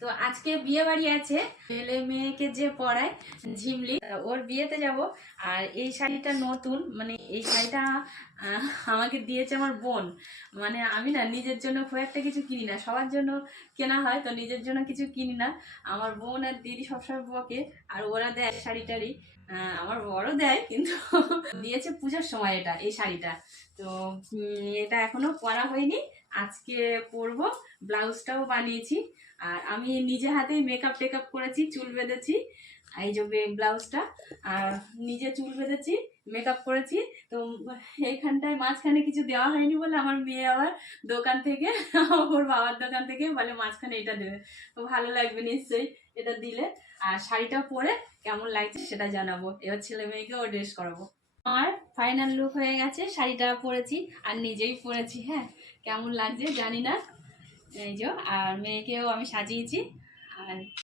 তো আজকে বিয়ে বাড়ি আছে, ছেলে মেয়েকে যে পড়ায় ঝিমলি, ওর বিয়েতে যাব। আর এই শাড়িটা নতুন, মানে এই শাড়িটা আমাকে দিয়েছে আমার বোন। মানে আমি না নিজের জন্য খুব একটা কিছু কিনি না, সবার জন্য কেনা হয়, তো নিজের জন্য কিছু কিনি না। আমার বোন আর দিদি সবসময় বকে, আর ওরা দেয় শাড়ি টাড়ি। আমার বড় দেয়, কিন্তু দিয়েছে পুজোর সময় এটা, এই শাড়িটা। তো এটা এখনো পরা হয়নি, আজকে পরবো। ব্লাউজটাও বানিয়েছি, আর আমি নিজে হাতেই মেকআপ টেকআপ করেছি, চুল বেঁধেছি। এই যে ব্লাউজটা, আর নিজে চুল বেঁধেছি, মেকআপ করেছি। তো এইখানটায় মাঝখানে কিছু দেওয়া হয়নি বলে আমার মেয়ে আবার দোকান থেকে, ওর বাবার দোকান থেকে বলে মাঝখানে এটা দেবে। তো ভালো লাগবে নিশ্চয়ই এটা দিলে। আর শাড়িটা পরে কেমন লাগছে সেটা জানাবো, এবার ছেলে মেয়েকেও ড্রেস করাবো। আমার ফাইনাল লুক হয়ে গেছে, শাড়িটা পরেছি আর নিজেই পরেছি। হ্যাঁ, কেমন লাগছে জানি না। এই যে, আর মেয়েকেও আমি সাজিয়েছি। আর